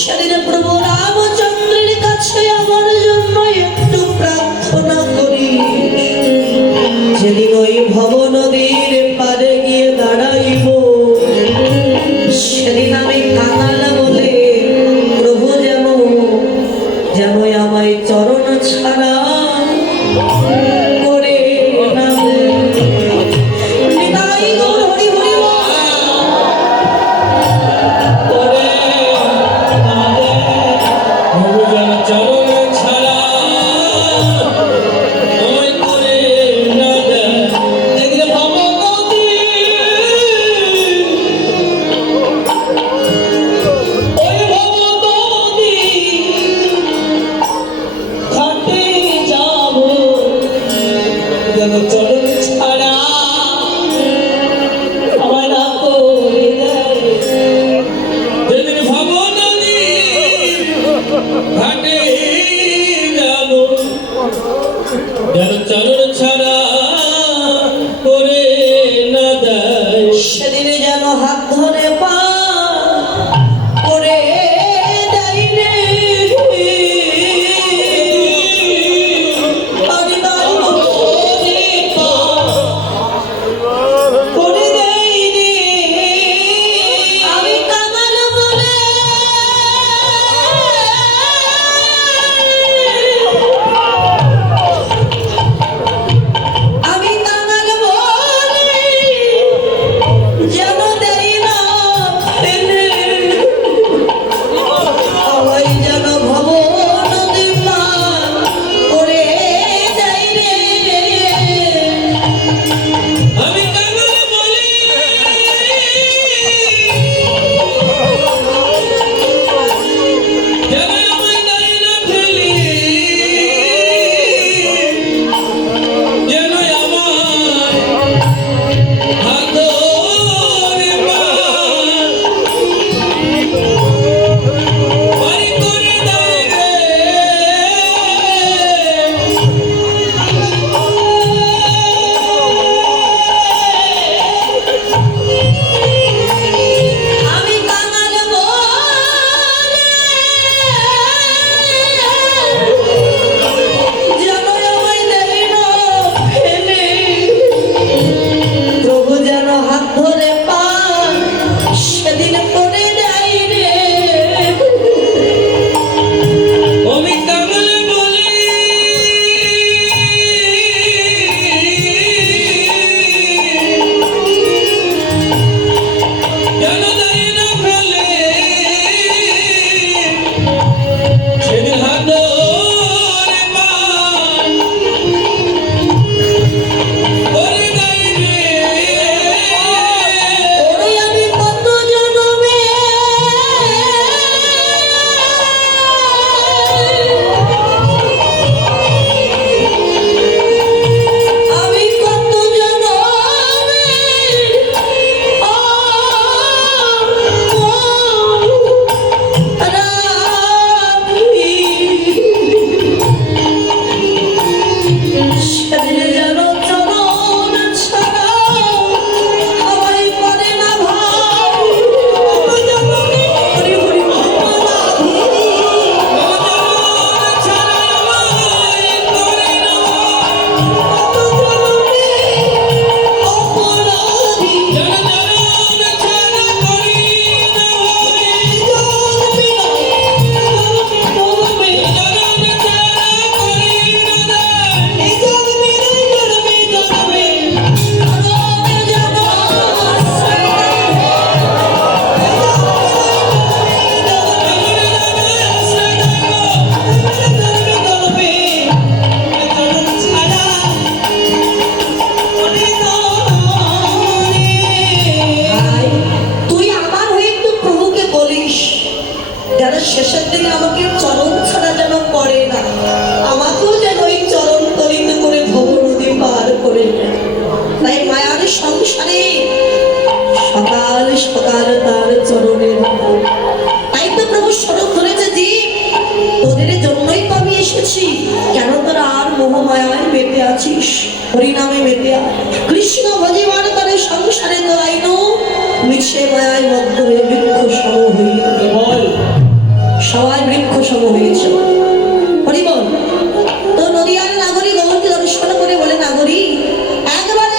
সেদিন প্রভু রামচন্দ্রের কাছে আমার জন্য একটু প্রার্থনা করি। যেদিন ওই ভব নদীর পাড়ে গিয়ে দাঁড়াইব, সেদিন আমি কাঙাল বলে প্রভু যেন আমায় চরণ ছাড়া করে না নিতাই গৌর হরি হরি চরণ ছাড়া করে না দেয়। সেদিন যেন হাত ধরে পা করে দেয় রে। আমি তাই ধরে পা করে দেয় রে। আমি কাঙাল বলে আমি কাঙাল বলে যেন দেই না ফেলে। আমায় যেন ভব নদী পার করে দেয় রে। আমি কাঙাল বলি যেন আমায় দেয় না ফেলি, যেন আমার হাত ধরে পার করে দেয় রে। আমি কাঙাল বলে যেন আমায় দেয় না ফেলে। প্রভু যেন হাত ধরে পান সেদিন করে দেয় রে। আমি কাঙাল বলি যেন দেয় না ফেলে, সেদিন হাত ধরে পার করে দেয় রে। ওরে আমি কত জনমে আমি কত জনমে রাধি সেদিন যেন চরণ ছাড়া আমায় করে না ভাই। হরি হরি রাধি অপরাধী তুই আমার হয়ে একটু প্রভুকে বলিস যেন শেষের দিকে আমাকে চরণ ছাড়া যেন করে না, আমাকেও যেন ওই চরণ তলিত করে ভব নদী পার করে নেয়। তাই মায়ার সংসারে সকাল সকাল তার চরণের তাই তো প্রভু স্বরূপ ধরেছে জীব, তোদের জন্যই তো আমি এসেছি। কেন তোরা আর মোহমায়ায় মেতে আছিস, হরিনামে মেতে আয়। কৃষ্ণ ভজিবার করে সংসারে তো আইনো মিছে মায়ায় সবাই মধ্য হয়ে বৃক্ষ সম হয়ে বল সবাই বৃক্ষ সম হয়েছে হরিবল। তো নদিয়ার নাগরিক গৌরকে দর্শন করে বলে নাগরিক একবার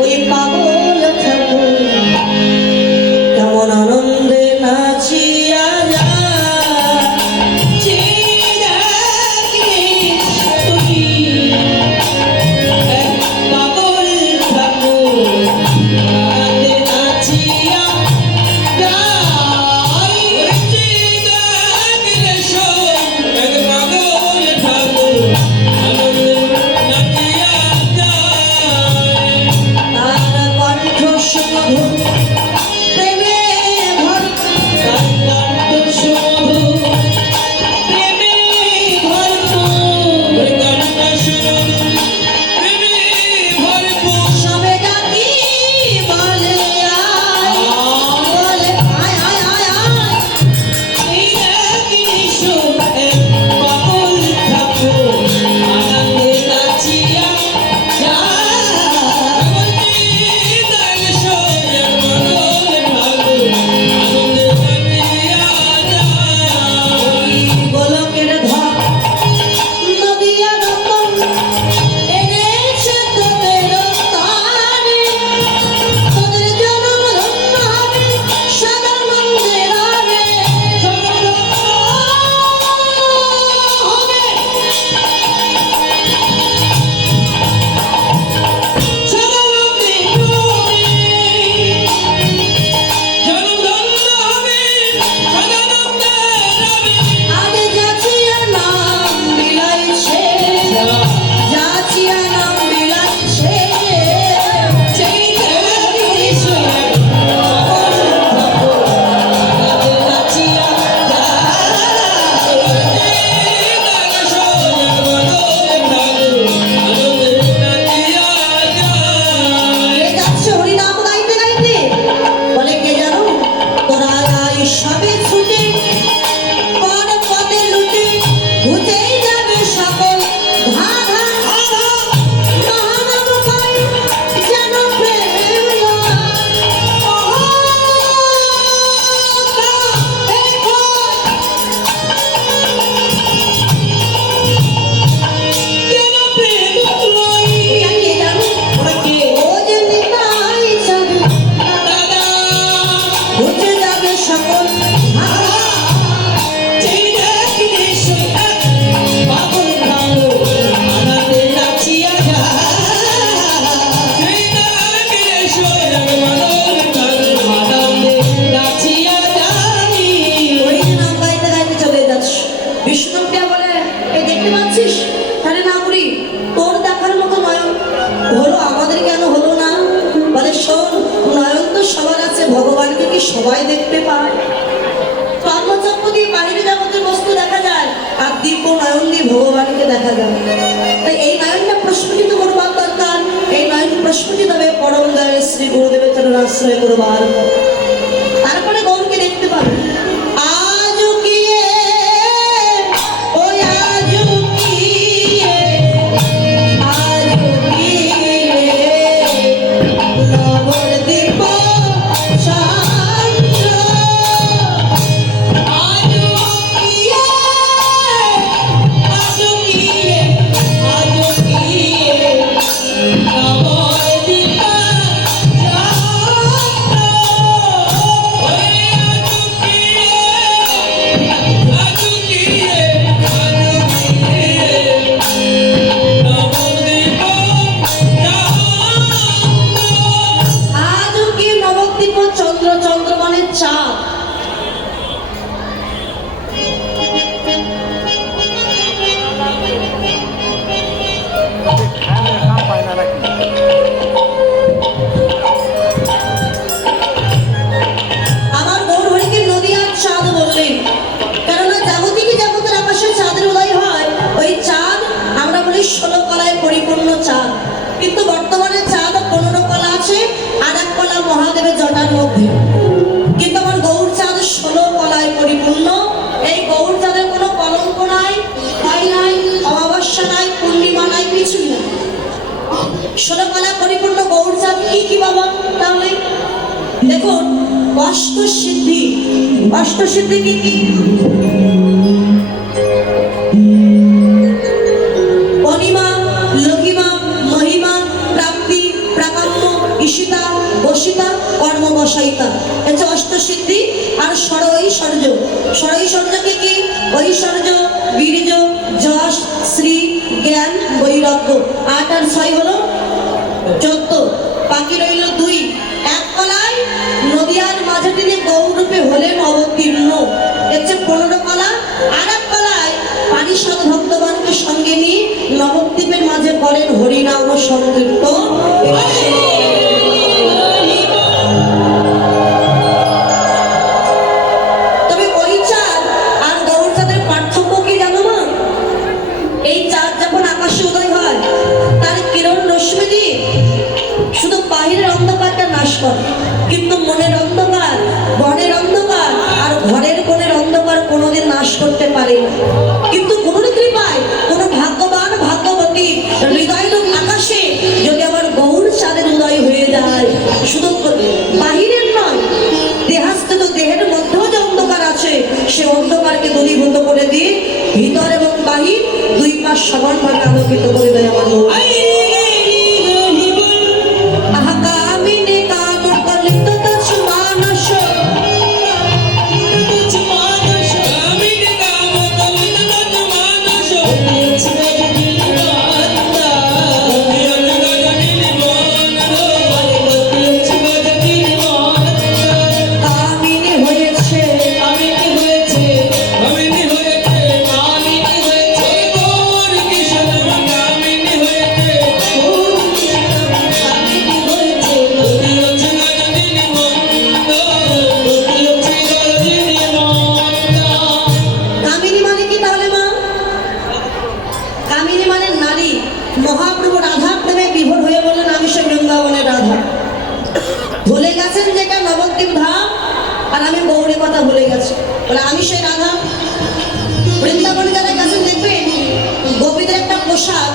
ওই পাগল ঠাকুর কেমন আনন্দে নাচিয়া যায় পাগল ঠাকুর নাচিয়া তার কণ্ঠ শুধু প্রেমে ভর তার কণ্ঠ শুধু প্রেমে ভরপুর সবে ডাকি বলে আয় বলে আয় আয় আয় আয় এই ডাকি নিশো এক পাগল ঠাকুর আনন্দে নাচিয়া গোলকের ধর নদিয়া রতন এনেছে তোদের তারে তোদের জনম ধন্য হবে সদা মন্দিরারে হবে সদা আগে যাচিয়া নাম বিলাইছে যাচিয়া নাম বিলাইছে সেই দেখিছে যাচিয়া কে যাচ্ছে হরিনাম গাইতে গাইতে বলে কে জানো তোরা সবে ছুটে পর পদে লুটে ঘুচেই যাবে সকল ধারা মহানব পাই যেন প্রেম ঘুচে যাবে সকল ধারা পাগল ঠাকুর আনন্দে নাচিয়া আনন্দে নাচিয়া যাবি ওই নাম গাইতে গাইতে চলে যাচ্ছে বিষ্ণুপ্রিয়া বলে এই দেখতে পাচ্ছিস আরে না বুড়ি তোর দেখার মতো নয়ন হলো আমাদের কেন হলো না বলে শোন নয়ন তো সবার আছে ভগবানকে কি সবাই দেখতে পায় কর্মচক্র দিয়ে বাহিরে জগতের বস্তু দেখা যায় আর দিব্য নয়ন দিয়ে ভগবানকে দেখা যায় তাই এই নয়নটা প্রস্ফুটিত করবার দরকার এই নয়ন প্রস্ফুটিত হবে পরম দয়াল শ্রী গুরুদেবের চরণাশ্রয় করবার পর। তারপরে গৌরকে দেখতে পাবে আজও গিয়ে ওই আজও গিয়ে নবদ্বীপ শান্ত আজও গিয়ে নবদ্বীপ শান্ত। অষ্টসিদ্ধি। অষ্টসিদ্ধি কি কি? অনিমা, লঘিমা, মহিমা, প্রাপ্তি, প্রাকাম্য, ঈশিতা, বসিতা, কর্মবশায়িতা, হচ্ছে অষ্টসিদ্ধি। আর ষড়ৈশ্বর্য। ষড়ৈশ্বর্যকে কি? ঐশ্বর্য, বীর্য, যশ, শ্রী, জ্ঞান, বৈরাগ্য। 8 আর 6 হলো 14। বাকি রইল 2। এক কলায় নদিয়ার মাঝে তিনি গৌরূপে হলেন অবতীর্ণ, হচ্ছে 15 কলা। আর এক কলায় পারিষদ ভক্তগণকে সঙ্গে নিয়ে নবদ্বীপের মাঝে করেন হরিনাম সংকীর্তন। তবে ওই চাঁদ আর গৌর চাঁদের পার্থক্য কি জানো না? এই চাঁদ যখন আকাশে উদয় হয় তার কিরণ রশ্মি দিয়ে শুধু বাহিরের অন্ধকারটা নাশ করে, কিন্তু মনের অন্ধকার, বনের অন্ধকার আর ঘরের কোণের অন্ধকার কোনোদিন নাশ করতে পারে না। কিন্তু গুরুর কৃপায় কোনো ভাগ্যবান ভাগ্যবতী হৃদয় আকাশে যদি আমার গৌর চাঁদের উদয় হয়ে যায়, শুধু বাহিরের নয়, দেহাস্থিত দেহের মধ্যেও যে অন্ধকার আছে সে অন্ধকারকে দূরীভূত করে দিয়ে ভিতর এবং বাহির 2 পাশ সমানভাবে আলোকিত করে দেয় আমার গৌর। মহাপ্রভু রাধা প্রেমে বিভোর হয়ে বললেন আমি সে বৃন্দাবনের রাধা। ভুলে গেছেন যেটা নবদ্বীপ ধাম, আর আমি গৌরী কথা ভুলে গেছি বলে আমি সেই রাধা। বৃন্দাবনে যারা গেছেন দেখবেন গোপীদের একটা পোশাক,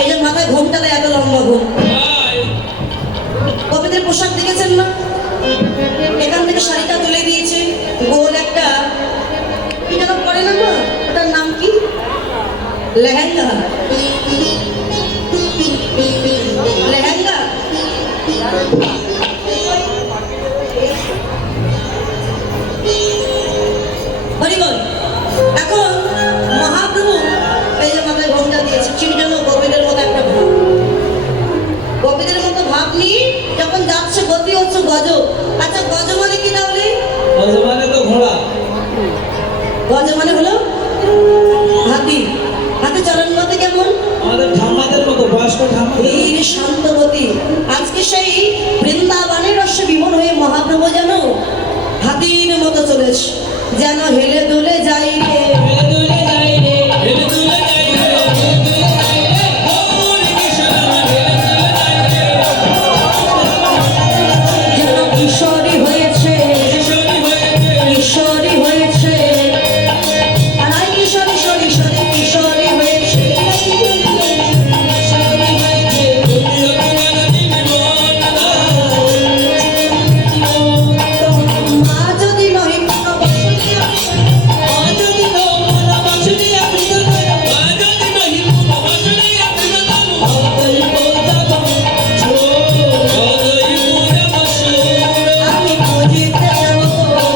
এই যে মাথায় ঘোমটা দেয়, এত লম্বা ঘোম, গোপীদের পোশাক দেখেছেন না? এখান থেকে শাড়িটা তুলে দিয়েছে, গোল একটা কি যেন পরে না, ওটার নাম কি? লেহেঙ্গা। লেহেঙ্গা হরিবল। এখন মহাপ্রভু এই যে মাথায় ঘোমটা দিয়েছে, ঠিক যেন গোপীদের মতো একটা ভাব, গোপীদের মতো ভাব নিয়ে যখন যাচ্ছে, গতি হচ্ছে গজ। আচ্ছা গজ মানে কি তাহলে? গজ মানে তো ঘোড়া। গজ মানে হলো হাতি। হাতি চলন গতি কেমন? আমাদের ঠাম্মাদের মতো, বয়স্ক ঠাম্মা। এই শান্তবতী। আজকে সেই বৃন্দাবনের রসে বিমল হয়ে মহাপ্রভু যেন হাতির মতো চলেছে, যেন হেলে দুলে যাই রে, হেলে দুলে যাই রে, হেলে দুলে যাই রে, হেলে দুলে যাই রে, গৌর কৃষ্ণ হেলে দুলে যাই রে। যেন কিশোরী হয়েছে, কিশোরী হয়েছে, কিশোরী হয়েছে, আর আই কিশোরী শরী শরী কিশোরী হয়েছে, কিশোরী হয়েছে, তুমি অপরাধী নিমন্ত্রণ। মা যদি নহি কোনো বসুনিয়া, মা যদি নমনা বাসুনিয়া বৃন্দাবন, মা যদি নহি কোনো বাসুনিয়া বৃন্দাবন, অদয় পোতাব ছো, অদয় পুরা বসু। আমি খুঁজিতে যাব,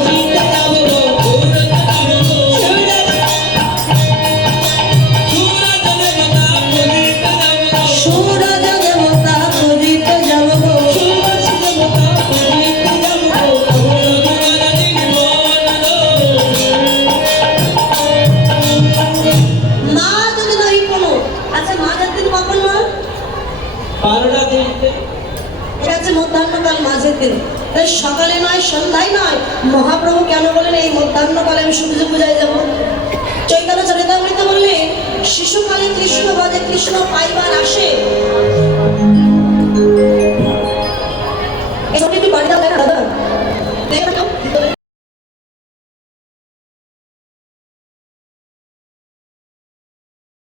জিতে যাব গো, ঘুরতে যাব গো, সুরা দেবতা খুঁজিতে যাব গো, সূরজ দেবতা খুঁজিতে যাব, সুরা দেবতা খুঁজিতে যাব গো, অপরাধী নিমন্ত্রণ। মা যদি নহি কোনো। আচ্ছা মা যাত্রী কখন মা? 12টা দিনতে এটা হচ্ছে মধ্যাহ্নকাল, মাঝের দিন। তাই সকালে নয়, সন্ধ্যায় নয়, মহাপ্রভু কেন বলেন এই মধ্যাহ্নকালে আমি সূর্য পূজায় যাব? চৈতন্য চরিতামৃত বললে শিশুকালে কৃষ্ণ বাদে কৃষ্ণ পাইবার আসে। এই ছবিটি বাড়িতে দাদা দেখে নাও ভিতরে।